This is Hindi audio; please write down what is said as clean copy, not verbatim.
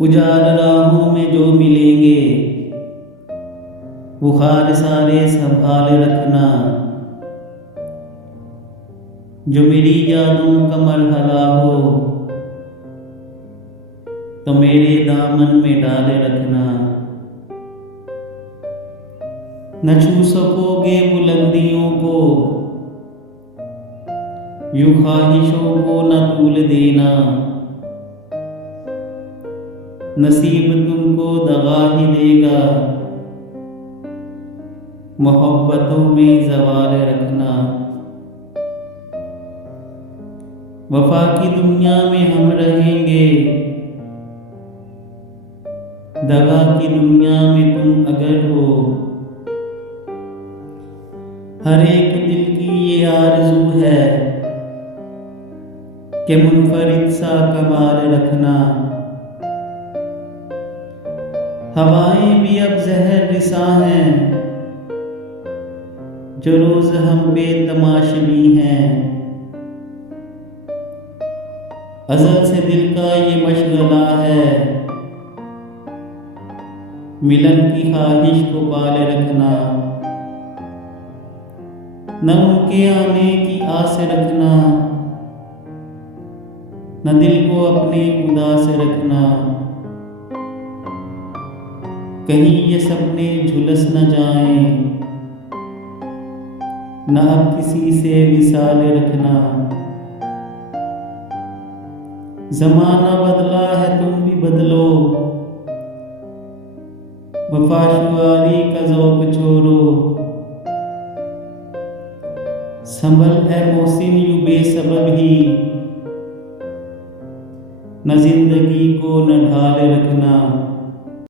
उजाड़ राहों में जो मिलेंगे वो खार सारे संभाल रखना। जो मेरी यादों का मरहला हो तो मेरे दामन में डाले रखना। न छू सकोगे बुलंदियों को, यूं ख्वाहिशों को न तूल देना। नसीब तुमको दगा ही देगा, मोहब्बतों में ज़वाल रखना। वफा की दुनिया में हम रहेंगे, दगा की दुनिया में तुम अगर हो। हर एक दिल की ये आरज़ू है कि मुनफरिद सा कमाल रखना। हवाएं भी अब जहर रिसा हैं, जो रोज हम बेतमाशबी हैं। अज़ल से दिल का ये मशगला है, मिलन की ख्वाहिश को पाले रखना। न उनके आने की आस रखना, न दिल को अपने उदास रखना। कहीं ये सपने झुलस न जाएं, न अब किसी से विसाल रखना। ज़माना बदला है तुम भी बदलो, वफाशुआरी का ज़ौक़ छोड़ो। संभल है मोहसिन यूं बेसबब ही, न जिंदगी को न ढाल रखना।